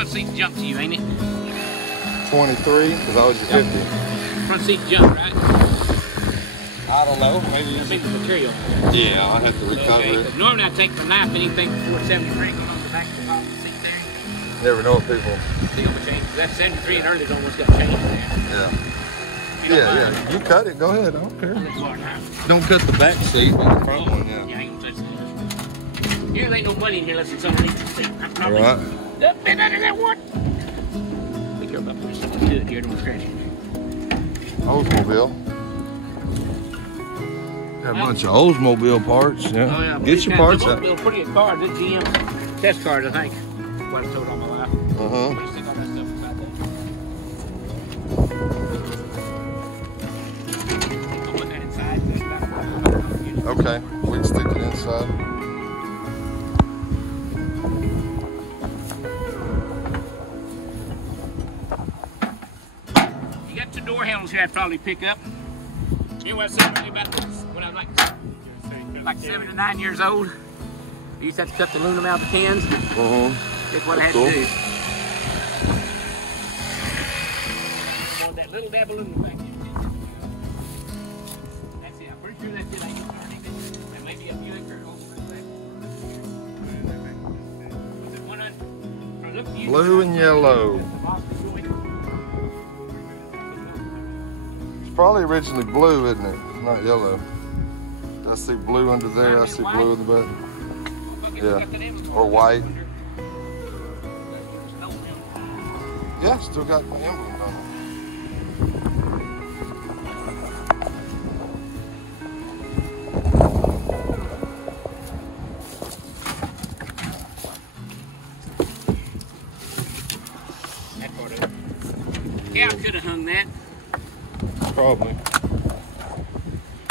front seat jump to you, ain't it? 23, because I was your 50. Front seat jump, right? I don't know. Maybe It's the material. Yeah, I'll have to recover it. Normally I take the knife anything before 73 going on the back of the bottom seat there. Never know what people. See how much change. That 73 and early's almost got changed there. Yeah. Yeah. You cut it. Go ahead. I don't care. Don't cut the back seat, but the front one, yeah. Yeah, I ain't gonna touch that. Here ain't no money in here unless it's underneath the seat. All right. Up and under that one. Be careful about putting something good here. Don't scratch it. Oldsmobile. Got a bunch of Oldsmobile parts. Yeah. Oh, yeah. Get your parts out. Oldsmobile, pretty good cars. They're GM test cars, I think. What I've told all my life. Uh-huh. I just think all that stuff about that. I'll put that inside. Okay. We can stick it inside. You got two door handles here I'd probably pick up. You know what I said earlier about this? When I was like 7 to 9 years old, I used to have to cut the aluminum out of the cans. That's what I had to do. Want that little dab of aluminum back in. That's it. I'm pretty sure that's it. I ain't gonna find anything. That may be a Buick or Blue and yellow. It's probably originally blue, isn't it? Not yellow. I see blue under there. I see blue in the back. Yeah. Or white. Yeah, still got the emblem on it. That part of it. Yeah, I could have hung that. Probably.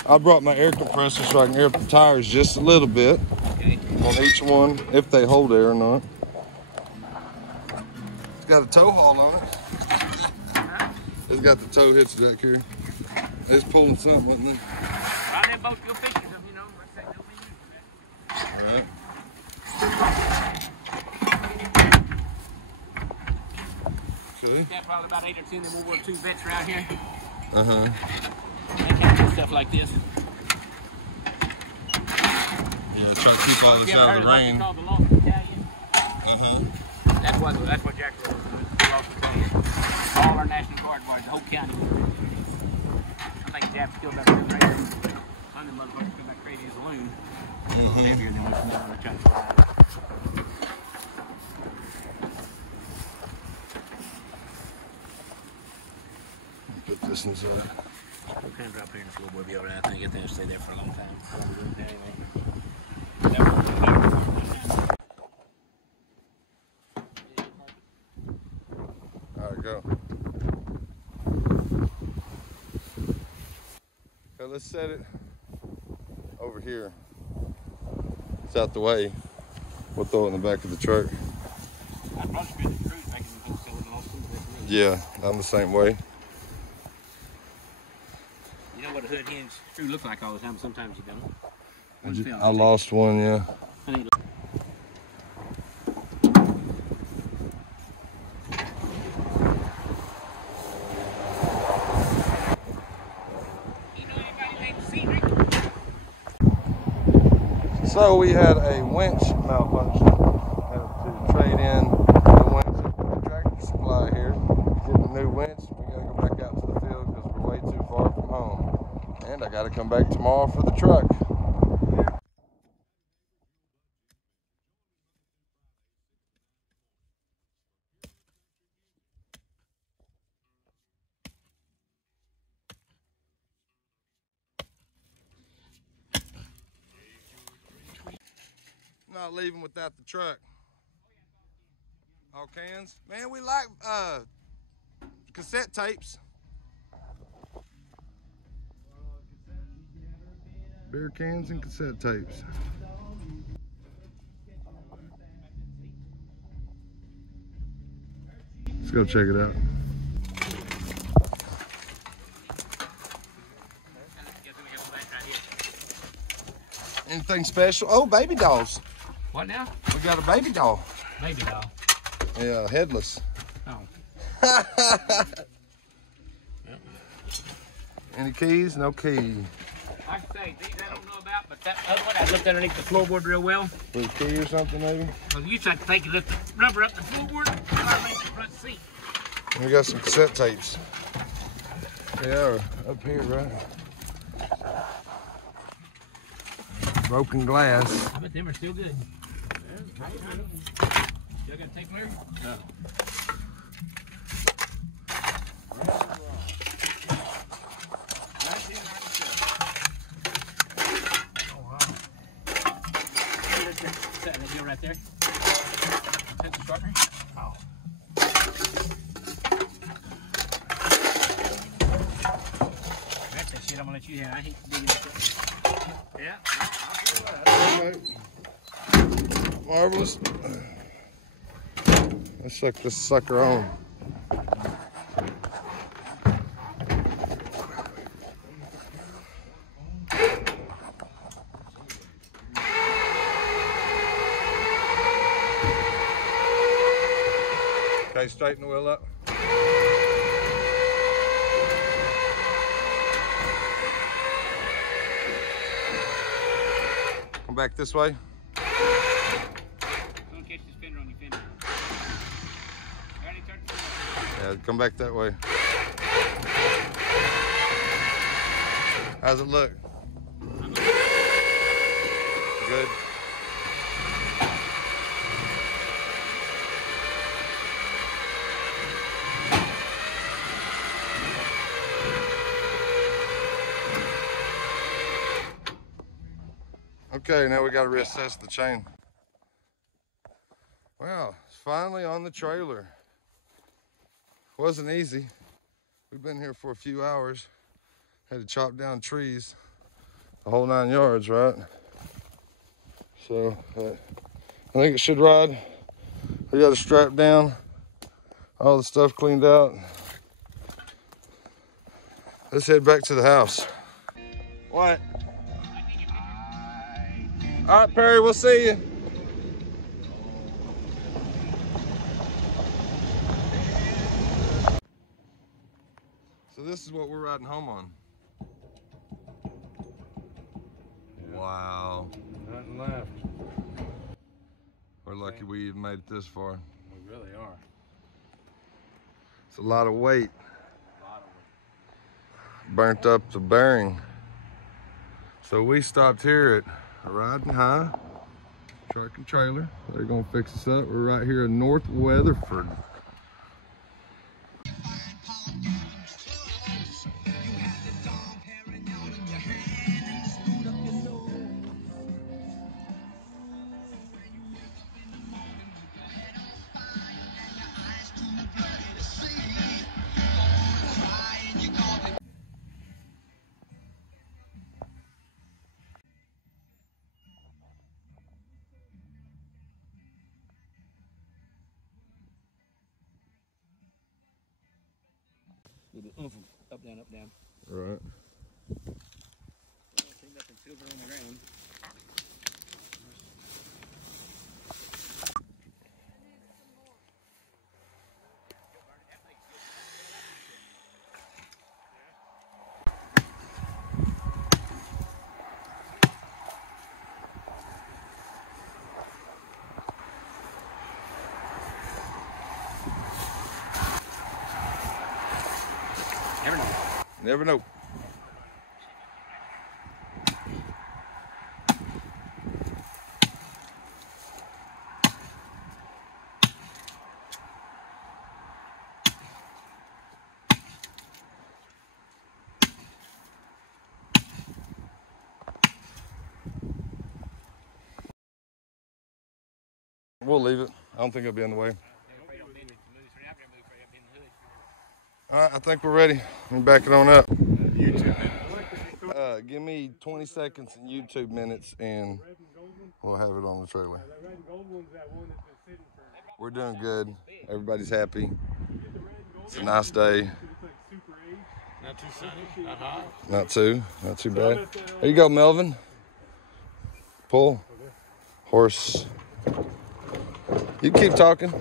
I brought my air compressor so I can air up the tires just a little bit. Okay. On each one, if they hold air or not. It's got a tow haul on it. It's got the tow hitch back here. It's pulling something, isn't it? Right there, both your pictures of, you know, Alright. Okay. got probably about 8 or 10 of them World War II vets around here. Uh-huh. They can't do stuff like this. Yeah, try to keep all this out of the rain. Called the Lost Battalion. Uh-huh. That's what Jacksboro was doing. The Lost Battalion. All our National Guard boys, the whole county. I think Japs killed up there crazy. Some of the motherfuckers come back crazy as a loon. A little heavier than we can do on the country. Put this inside. We'll kind of drop here in the floor, we'll be alright. I think it'll stay there for a long time. Alright, go. Okay, let's set it over here. It's out the way. We'll throw it in the back of the truck. I'd probably spend the cruise making the whole cellar lost. Yeah, I'm the same way. You know what a hood hinge screw looks like all the time, sometimes you don't. I lost one, yeah. I need So we had a winch malfunction. Had to trade in the winch at the tractor supply here. Get a new winch. We gotta go back out to the field because we're way too far from home. And I gotta come back tomorrow for the truck. Not leaving without the truck. All cans. Man, we like cassette tapes. Beer cans and cassette tapes. Let's go check it out. Anything special? Oh, baby dolls. What now? We got a baby doll. Baby doll. Yeah, headless. Oh. Any keys? No key. I say, these I don't know about, but that other one, I looked underneath the floorboard real well. With a key or something, maybe? Well, you tried to take it, lift the rubber up the floorboard, underneath the front seat. We got some cassette tapes. Yeah, up here, right? Broken glass. I bet them are still good. Still got a tape measure? No. That right there. Pencil sharpener. Oh. That's that shit I'm gonna let you have. I hate to dig it. Yeah, I'll do that. Marvelous. Let's suck this sucker on. Okay, straighten the wheel up. Come back this way. Don't catch this fender on your fender. Ready, turn? Yeah, come back that way. How's it look? Good. Okay, now we got to reassess the chain. Well, it's finally on the trailer. Wasn't easy. We've been here for a few hours. Had to chop down trees, the whole 9 yards, right? So, I think it should ride. We got it strapped down, all the stuff cleaned out. Let's head back to the house. What? All right, Perry, we'll see you. So this is what we're riding home on. Yeah. Wow. Nothing left. We're lucky we even made it this far. We really are. It's a lot of weight. A lot of weight. Burnt up the bearing. So we stopped here at Riding High Truck and Trailer. They're gonna fix us up. We're right here in North Weatherford. With the oomph, up, down, up, down. Right. See nothing silver on the ground. Never know. Never know. We'll leave it. I don't think it'll be in the way. All right, I think we're ready. Let me back it on up. Give me 20 seconds and YouTube minutes, and we'll have it on the trailer. We're doing good. Everybody's happy. It's a nice day. Not too sunny, not hot. Not too bad. There you go, Melvin. Pull. Horse. You keep talking.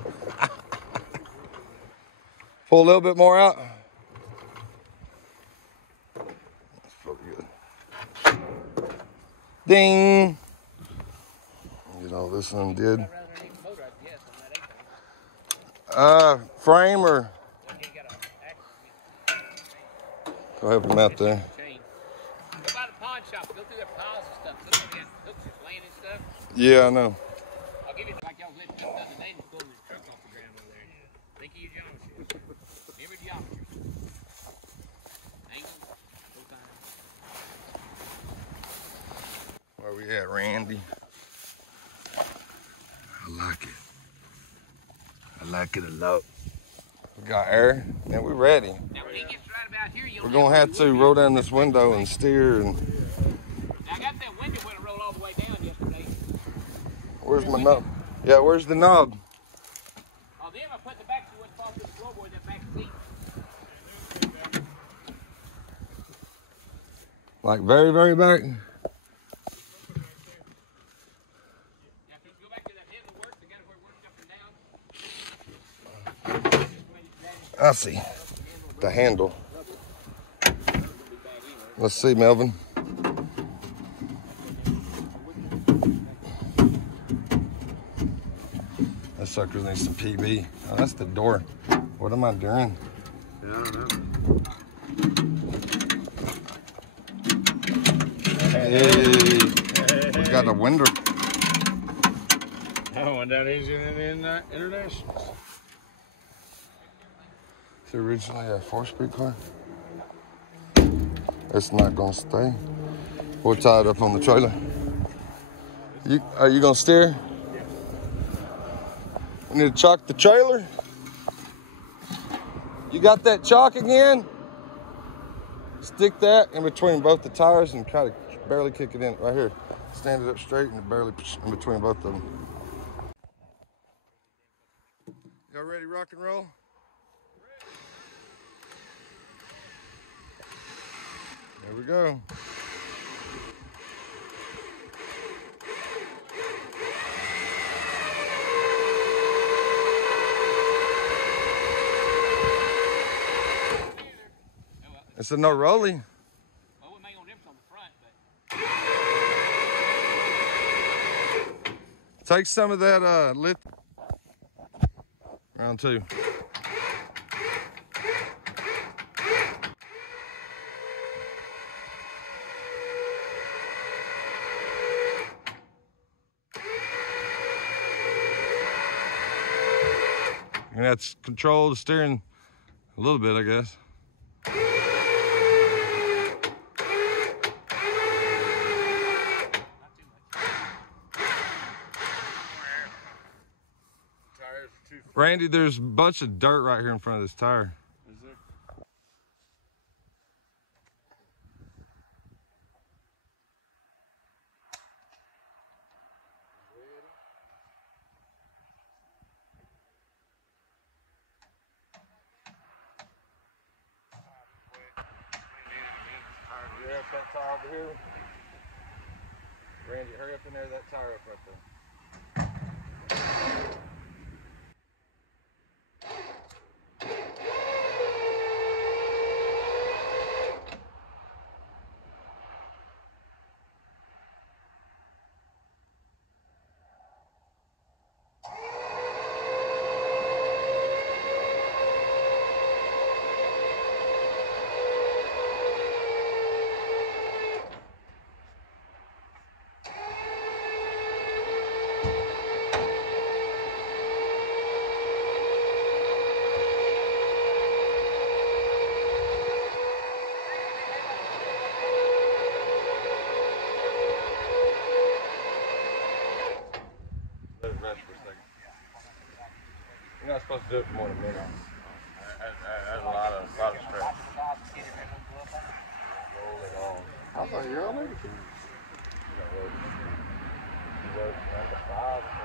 Pull a little bit more out. That's probably good. Ding. Get all this undid. Frame or? Go help him out there. Go by the pawn shop. Go through their piles and stuff. Look at that. Hooks just laying and stuff. Yeah, I know. I'll give you like y'all was letting up the other day and pulling his truck off the ground over there. Think of your geometry. Remember geometry. Angles. Where we at, Randy? I like it. I like it a lot. We got air, and we're ready. Now when he gets right about here, We're gonna have to roll down this window and steer. And now I got that window when it rolled all the way down yesterday. where's my knob? Yeah, where's the knob? Oh, then I put in the back so it wouldn't fall through the floorboard, that back seat. Like very, very back. I see the handle. Let's see, Melvin. That sucker needs some PB. Oh, that's the door. What am I doing? Yeah, I don't know. Hey, we got a window. That went down easier than the internationals. It's originally a 4-speed car. It's not gonna stay. We'll tie it up on the trailer. Are you gonna steer? We need to chalk the trailer. You got that chalk again? Stick that in between both the tires and kind of barely kick it in right here. Stand it up straight and barely in between both of them. Y'all ready, rock and roll? There we go. It's a no rolling. Well, we may on them on the front, but Take some of that lit. Round two. You're gonna have to control the steering a little bit, I guess. Randy, there's a bunch of dirt right here in front of this tire. Is there? You have that tire over here? Randy, hurry up and air that tire up right there. Let it rest for a second. You're not supposed to do it for more than a minute. That's a lot of stress. Roll it on. I thought you were all ready for You work 9 to 5 to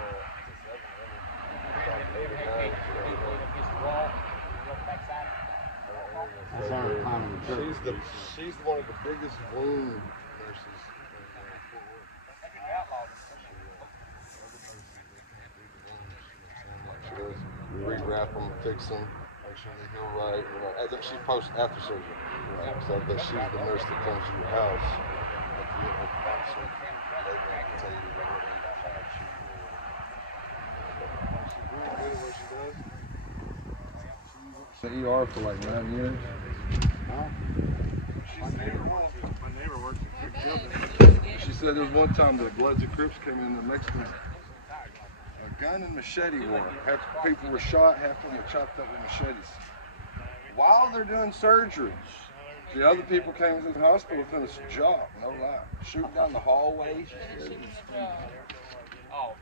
7, she's one of the biggest wound nurses in Fort Worth. She does rewrap them, fix them. make sure they go right. You know, and then she posts after surgery. You know, so that she's the nurse that comes to your house at the end of the surgery. They can tell you what she's really good at what she does. She's in the ER for like 9 years. My neighbor works at She said there was one time the Bloods and Crips came in the Mexicans. A gun and machete war. Half the people were shot, half of them were chopped up with machetes. While they're doing surgery, the other people came to the hospital and finished the job, no lie. Shooting down the hallway. Oh,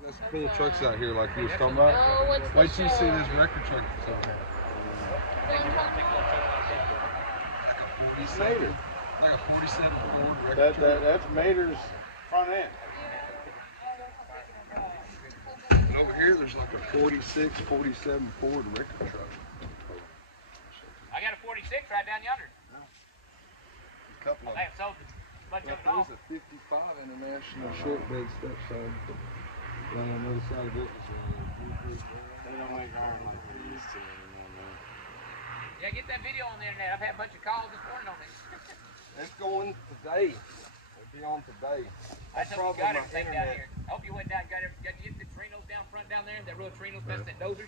There's cool trucks out here like you was talking about. Oh, wait till you see this record truck that's over there. Mater. Like a 47 Ford record truck. That's Mater's front end. And over here there's like a 46, 47 Ford record truck. I got a 46 right down yonder. A couple of I have sold a bunch of them all. There's a 55 International short bed step side. Down on the other side of it. They don't make iron like they used to anymore, man. Yeah, get that video on the internet. I've had a bunch of calls this morning on it. It's going today. It'll be on today. I hope you got everything down here. I hope you went down and got you get the Trinos down front down there, that real Trinos, that's that dozer.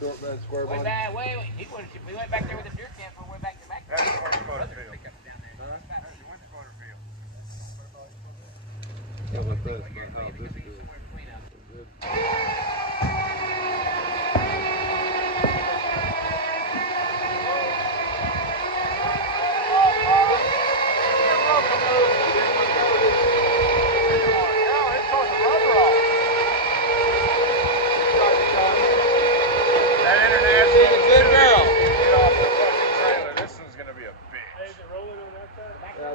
Short bed, square body. Wait. We went back there with the deer camp on the way back to back. That's the Brother pickup down there. Yeah, like that. How this is.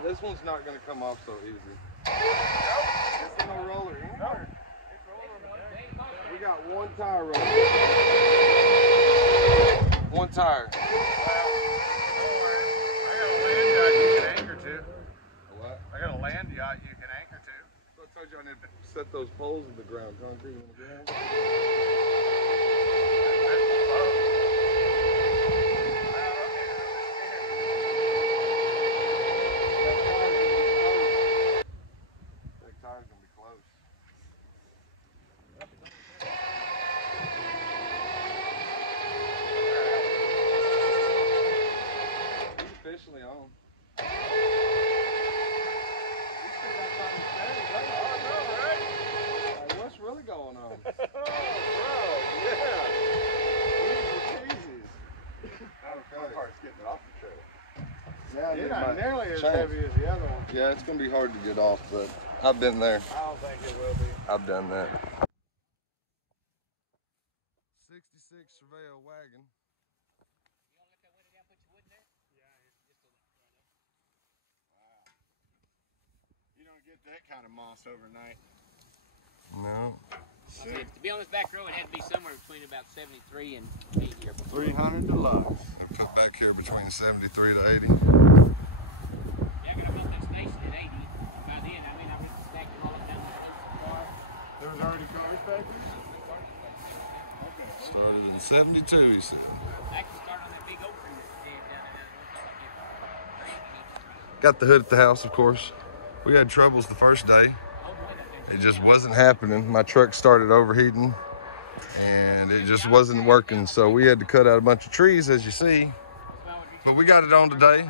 This one's not going to come off so easy. There's no roller anymore. We got one tire roller. One tire. I got a land yacht you can anchor to. A what? I got a land yacht you can anchor to. So I told you I need to set those poles in the ground, concrete in the ground. Officially on. Hey, what's really going on? Oh, bro, yeah. My car's getting off the trailer. Yeah, You're not nearly as chain. heavy as the other one. Yeah, it's going to be hard to get off, but I've been there. I don't think it will be. I've done that. 66 Chevelle Wagon. You don't get that kind of moss overnight. No. To be on this back row, it had to be somewhere between about 73 and 80 here. 300 deluxe. I've cut back here between 73 to 80. Yeah, I got to build this station at 80. By then, I mean, I was stacking all up down there. There was already cars back there? Started in 72, he said. I can start on that big oak tree that's down there. Got the hood at the house, of course. We had troubles the first day. It just wasn't happening. My truck started overheating and it just wasn't working. So we had to cut out a bunch of trees, as you see. But we got it on today.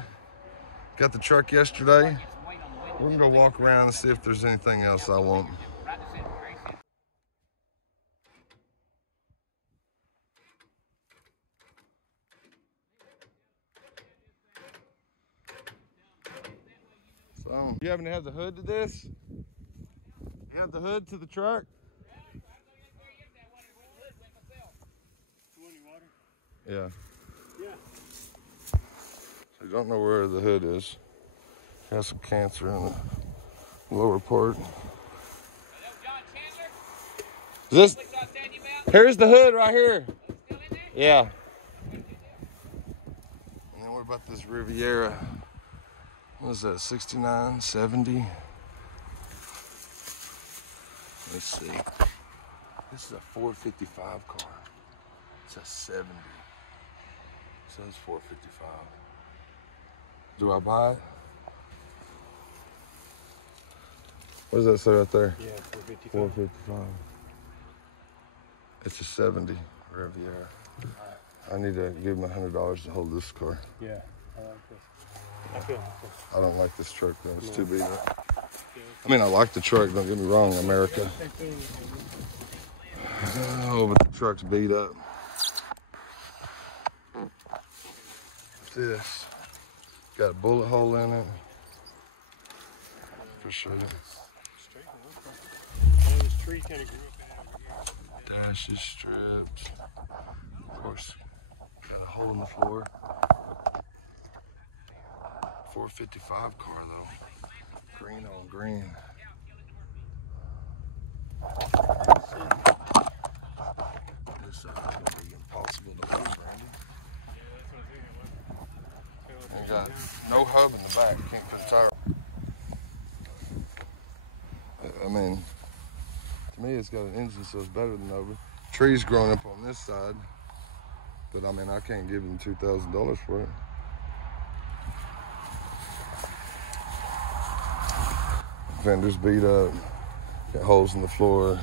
Got the truck yesterday. We're gonna go walk around and see if there's anything else I want. So, you haven't had the hood to this? You have the hood to the truck? Yeah. So you don't know where the hood is. Has some cancer in the lower part. Is this? Here's the hood right here. Yeah. And then what about this Riviera What is that, 69, 70? Let's see. This is a 455 car. It's a 70. So it's 455. Do I buy it? What does that say right there? Yeah, 455. 455. It's a 70 Riviera. I need to give him $100 to hold this car. Yeah, I like this. I feel I don't like this truck though. It's too beat up. I mean, I like the truck. Don't get me wrong, America. Oh, but the truck's beat up. This got a bullet hole in it. For sure. This tree kind of grew up in over here. Dash is stripped. Of course, got a hole in the floor. 455 car though. Green on green. This gonna be impossible to hold, Randy. And got no hub in the back. Can't put a tire. I mean, to me, it's got an engine, so it's better than over. Trees growing up on this side, but I mean, I can't give him $2,000 for it. Fenders beat up, got holes in the floor.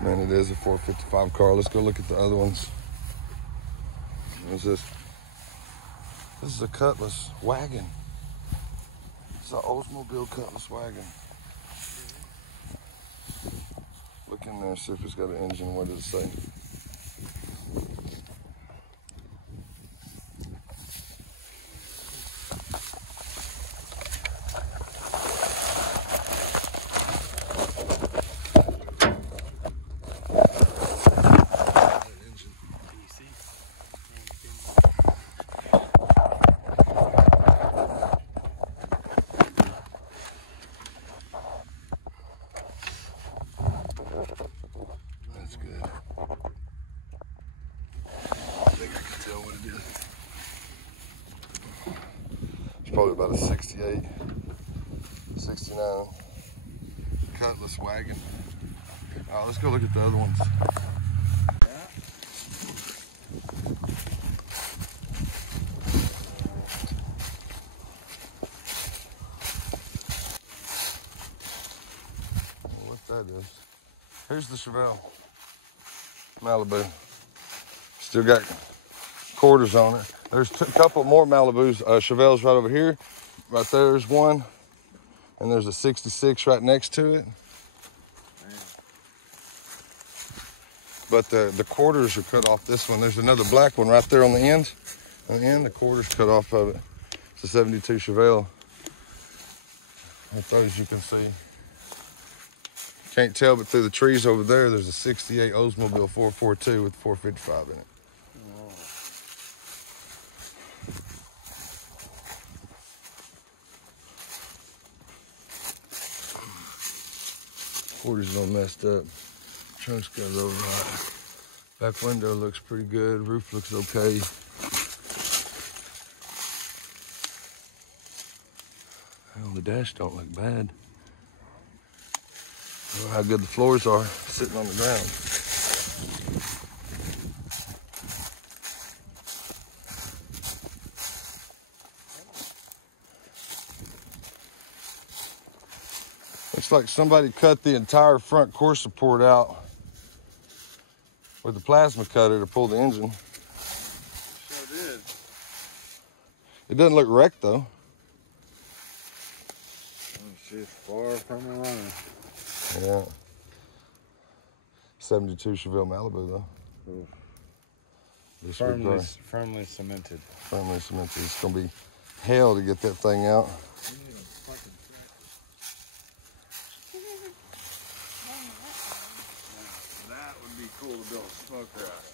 Man, it is a 455 car. Let's go look at the other ones. What's this? This is a Cutlass wagon. It's an Oldsmobile Cutlass wagon. Look in there, see if it's got an engine. What does it say? That's good. I think I can tell what it is. It's probably about a 68, 69 Cutlass wagon. All right, let's go look at the other ones. What that is. Here's the Chevelle Malibu. Still got quarters on it. There's a couple more Malibus, Chevelles right over here. Right there's one. And there's a 66 right next to it. But the quarters are cut off this one. There's another black one right there on the end. On the end, the quarters cut off of it. It's a 72 Chevelle. Right there, as you can see. Can't tell, but through the trees over there, there's a 68 Oldsmobile 442 with 455 in it. Quarters all messed up. Trunk's got a little right. Back window looks pretty good. Roof looks okay. Well, the dash don't look bad. I don't know how good the floors are sitting on the ground. Looks like somebody cut the entire front core support out with a plasma cutter to pull the engine. Sure did. It doesn't look wrecked though. Oh, shit, far from a runner. Yeah. 72 Chevelle Malibu though. Ooh. This Firmly cemented. Firmly cemented. It's gonna be hell to get that thing out. That would be cool to build a smoker out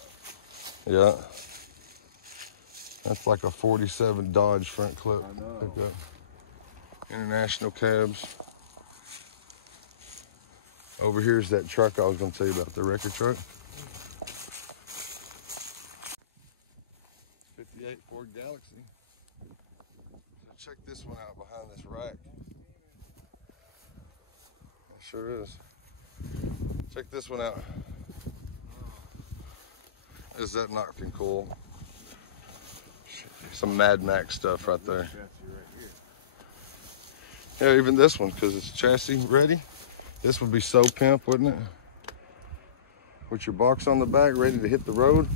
of. Yeah. That's like a 47 Dodge front clip I know. pickup. International cabs. Over here's that truck I was going to tell you about, the record truck. 58 Ford Galaxy. Check this one out behind this rack. It sure is. Check this one out. Is that not fucking cool? Some Mad Max stuff right there. Yeah, even this one, because it's chassis ready. This would be so pimp, wouldn't it? With your box on the back, ready to hit the road.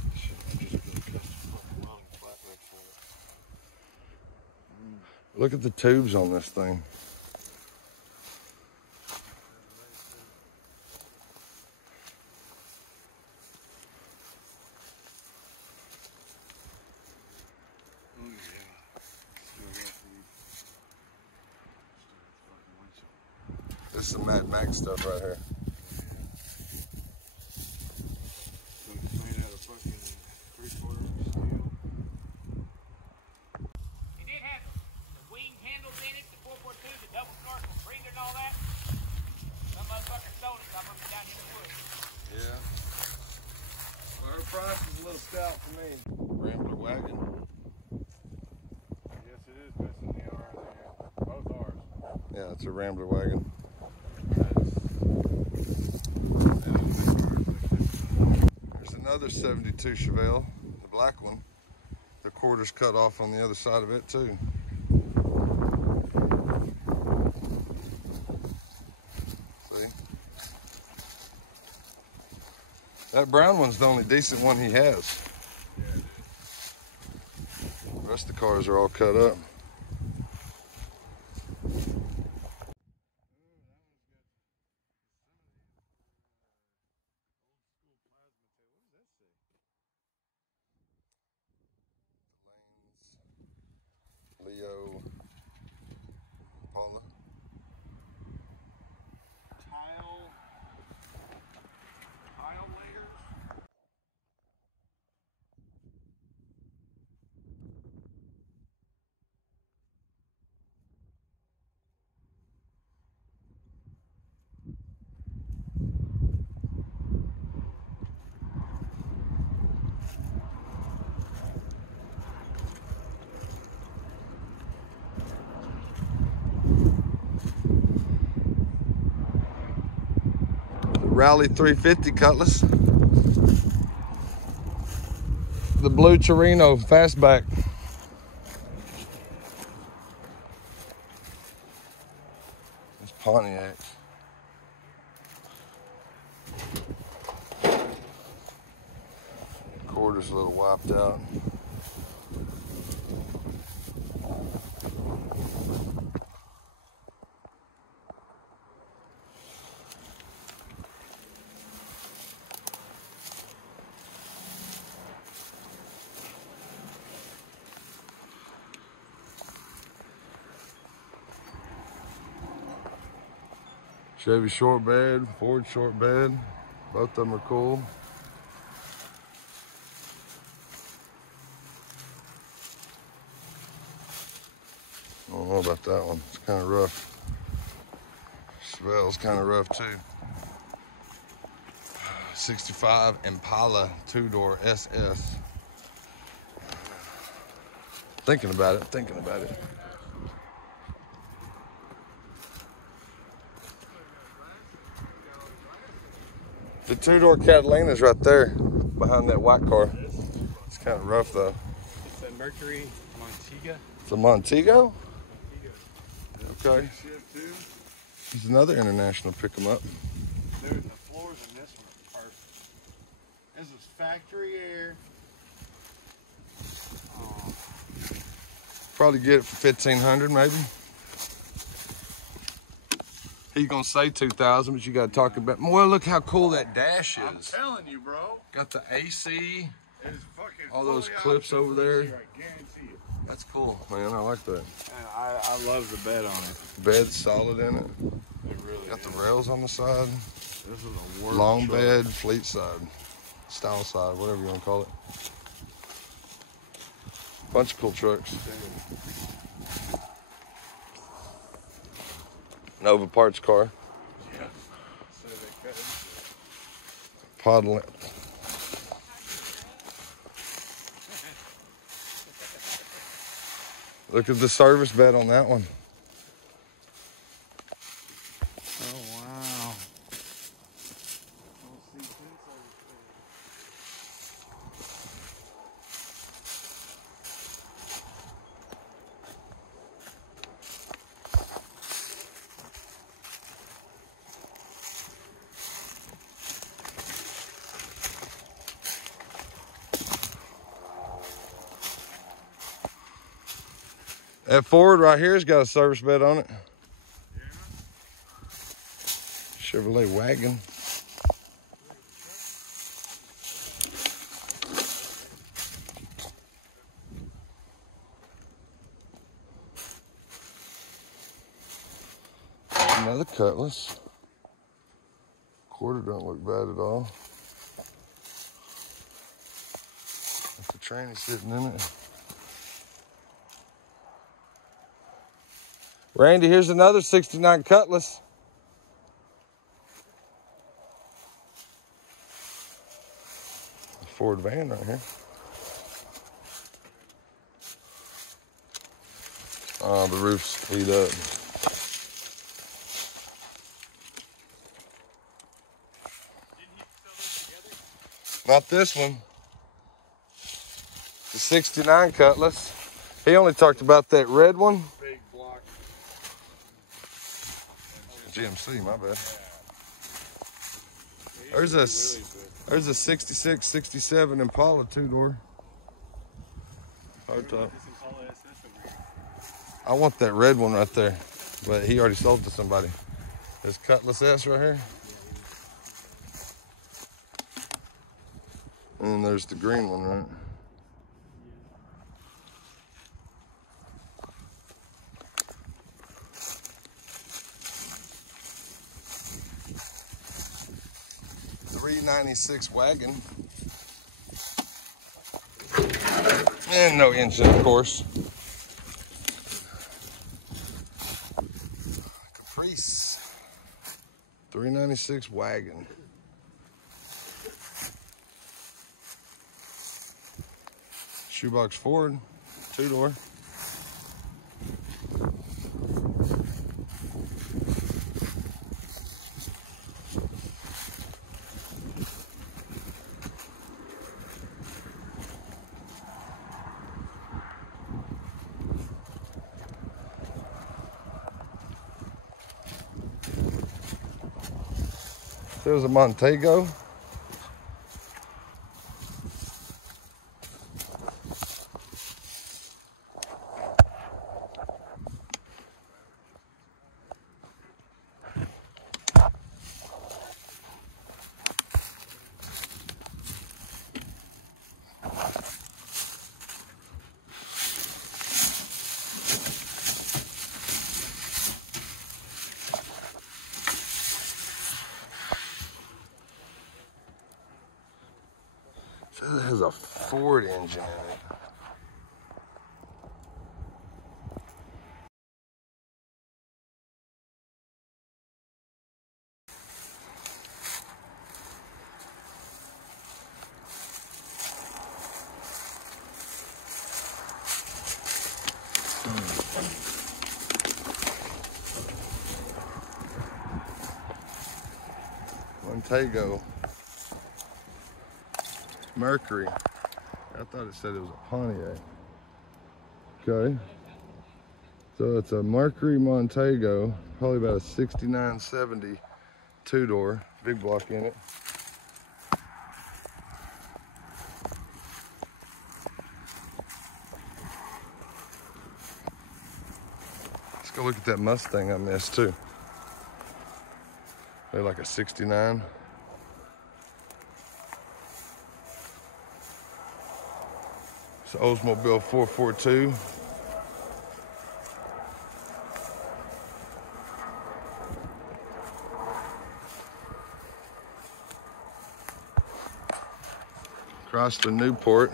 Look at the tubes on this thing. This is some Mad Max stuff right here. So it's made out of fucking 3/4 steel. It did have the wing handles in it, the 442, the double snorkel breather and all that. Some motherfucker stole it, so I moved it down here in the woods. Yeah. Well, her price is a little stout for me. Rambler wagon. Yes, it is best in the R there. Both R's. Yeah, it's a Rambler wagon. There's another 72 Chevelle, the black one. The quarter's cut off on the other side of it too. See? That brown one's the only decent one he has. Yeah, it is. The rest of the cars are all cut up. Leo, Paula. Tile layers. Rally 350 Cutlass. The blue Torino fastback. It's Pontiac. Quarter's a little wiped out. Chevy short bed, Ford short bed. Both of them are cool. I don't know about that one. It's kind of rough. Chevelle's kind of rough too. 65 Impala two-door SS. Thinking about it. The two-door Catalina's right there behind that white car. It's kind of rough though. It's a Mercury Montego. It's a Montego? Okay. Shift too. There's another international pick 'em up. Dude, the floors in this one are perfect. This is factory air. Oh. Probably get it for 1,500 maybe. He's gonna say 2,000, but you gotta talk about. Well, look how cool that dash I'm is. telling you, bro. Got the AC. It is fucking All those fully clips optional over there. this year, I guarantee it. That's cool, man. I like that. And I love the bed on it. Bed's solid in it. It really Got the is. rails on the side. This is a work Long truck. bed, fleet side, style side, whatever you want to call it. Bunch of cool trucks. Nova parts car. Yeah. So they cut into it. Pod length. Look at the service bed on that one. Oh, wow. That Ford right here's got a service bed on it. Yeah. Chevelle Wagon. Another Cutlass. Quarter don't look bad at all. That's the tranny sitting in it. Randy, here's another 69 Cutlass. A Ford van right here. Oh, the roof's heat up. Not this one. The 69 Cutlass. He only talked about that red one. Big block. GMC, my bad. There's a 66, 67 Impala 2-door. Hardtop. I want that red one right there, but he already sold to somebody. This Cutlass S right here. And then there's the green one, right? .396 wagon. And no engine, of course. Caprice. .396 wagon. Shoebox Ford, 2-door. There's a Montego. It has a Ford engine in it. Montego. Mercury. I thought it said it was a Pontiac. Okay. So it's a Mercury Montego, probably about a 69, 70 2-door, big block in it. Let's go look at that Mustang I missed too. They're like a 69. It's an Oldsmobile 442. Across the Newport.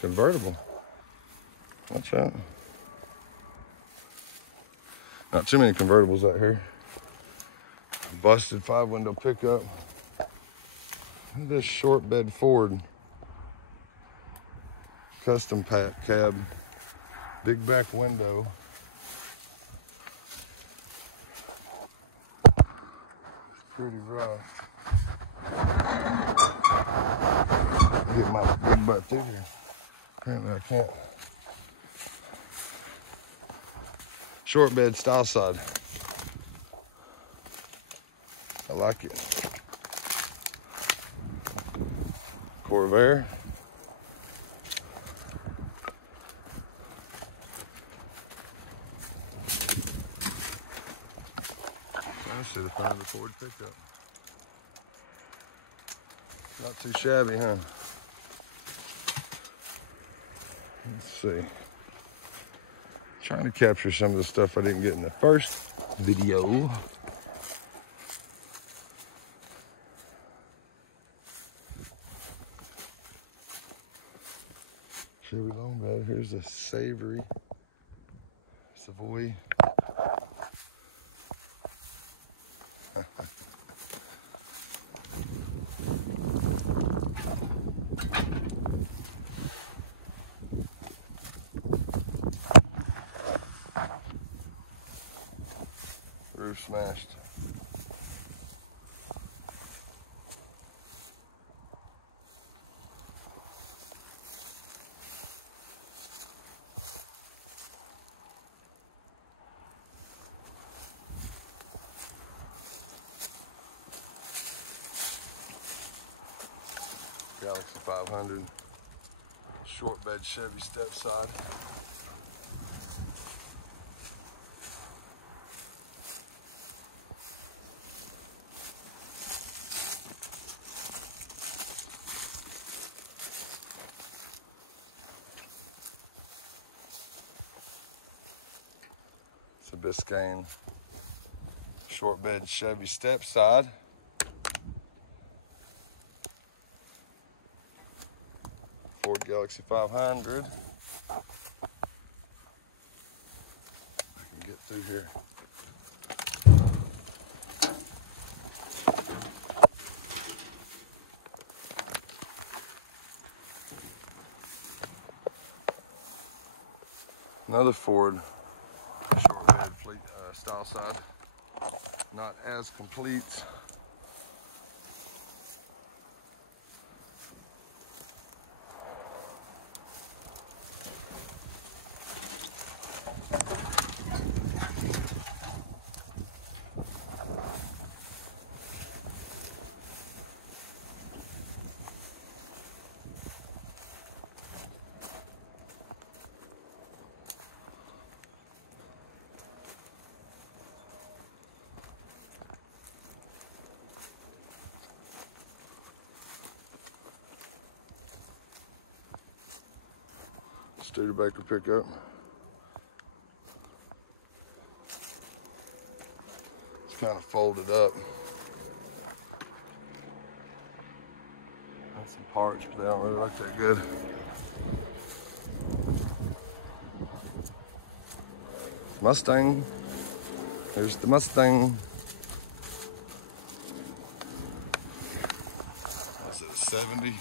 Convertible. Watch out. Not too many convertibles out here. Busted 5-window pickup. This short bed Ford custom pack cab, big back window. Pretty rough. Get my big butt through here. Apparently I can't. Short bed style side. I like it. Corvair. I should have found the Ford pickup. Not too shabby, huh? Let's see. Trying to capture some of the stuff I didn't get in the first video. Chevy long bed. Here's a Savoy. Roof smashed. Galaxy 500, short bed Chevy step side. It's a Biscayne short bed Chevy step side. Ford Galaxy 500. I can get through here. Another Ford short bed fleet style side. Not as complete. Studebaker pickup. It's kind of folded up. Got some parts, but they don't really look that good. Mustang. There's the Mustang. That's a 70.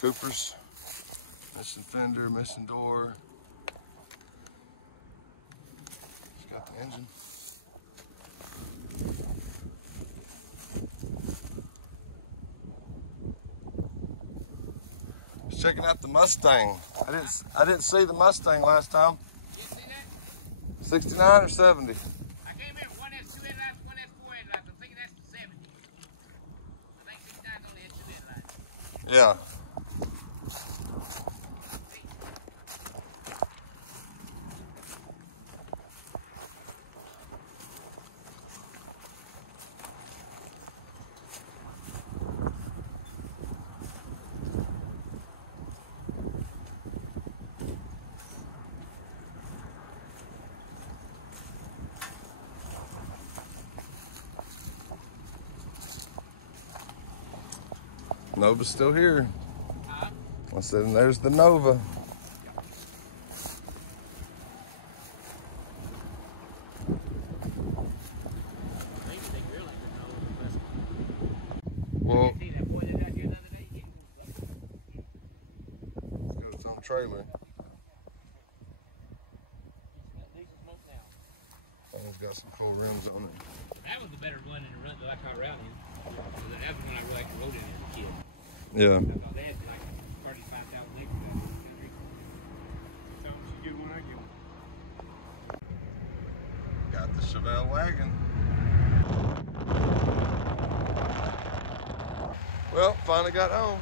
Cooper's, missing fender, missing door. It's got the engine. Just checking out the Mustang. I didn't see the Mustang last time. You see that? 69 or 70? I came in, one has 2 headlights, one has 4 headlights. I'm thinking that's the 70. I think 69 only has 2 headlights. Yeah. Nova's still here. I said, and there's the Nova. trailer. Oh, it's got some cool rims on it. That was the better one in the run that I caught around in. That was when I really rode in as a kid. Yeah. They had like 35,000 acres out in the country. So you get one, I get one. Got the Chevelle Wagon. Well, finally got home.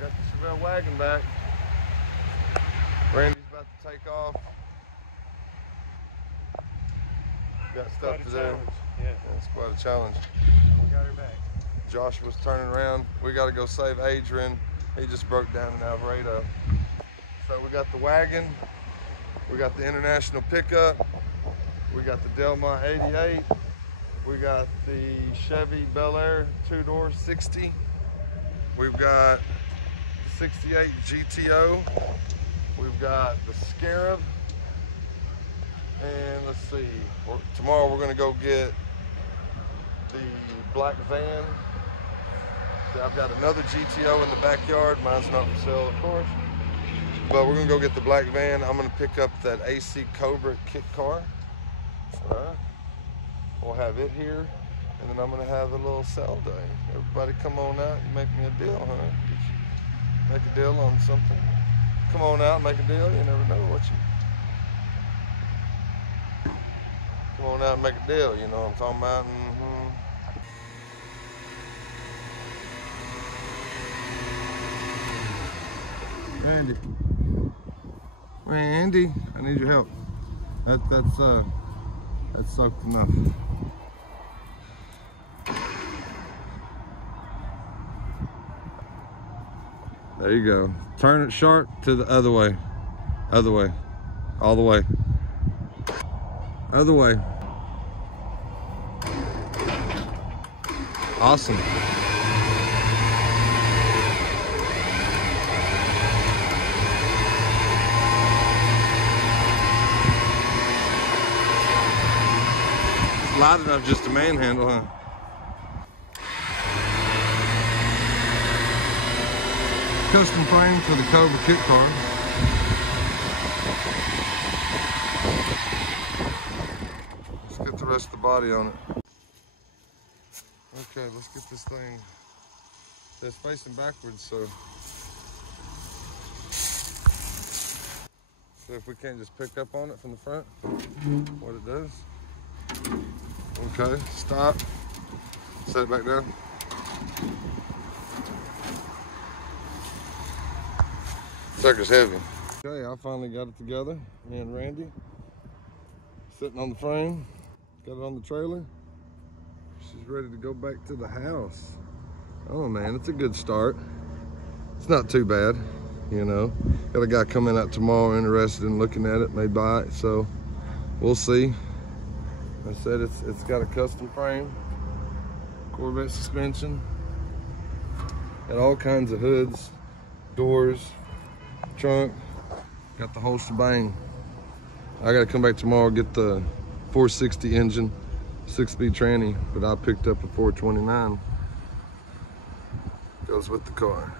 Got the Chevelle Wagon back. Randy's about to take off. Got stuff to do. Yeah. It's quite a challenge. We got her back. Josh was turning around. We got to go save Adrian. He just broke down in Alvarado. So we got the wagon. We got the international pickup. We got the Delmont 88. We got the Chevy Bel Air 2-door 60. We've got the 68 GTO. We've got the Scarab. And let's see, tomorrow we're gonna go get the black van. I've got another GTO in the backyard. Mine's not for sale, of course. But we're gonna go get the black van. I'm gonna pick up that AC Cobra kit car. All right. We'll have it here, and then I'm gonna have a little sale day. Everybody come on out and make me a deal, huh? Make a deal on something. Come on out and make a deal. You never know what you... Come on out and make a deal, you know what I'm talking about? Randy. Randy, I need your help. That's soaked enough. There you go. Turn it sharp to the other way. Other way. All the way. Other way. Awesome. It's light enough just to manhandle, huh? Custom frame for the Cobra kit car. Let's get the rest of the body on it. Okay, let's get this thing. It's facing backwards, so see if we can't just pick up on it from the front, what it does. Okay, stop. Set it back down. Sucker's heavy. Okay, I finally got it together. Me and Randy sitting on the frame, got it on the trailer. She's ready to go back to the house. Oh man, it's a good start. It's not too bad, you know. Got a guy coming out tomorrow interested in looking at it, may buy it, so we'll see. I said it's got a custom frame, Corvette suspension, got all kinds of hoods, doors, trunk, got the whole shebang. I gotta come back tomorrow, get the 460 engine, 6-speed tranny, but I picked up a 429. Goes with the car.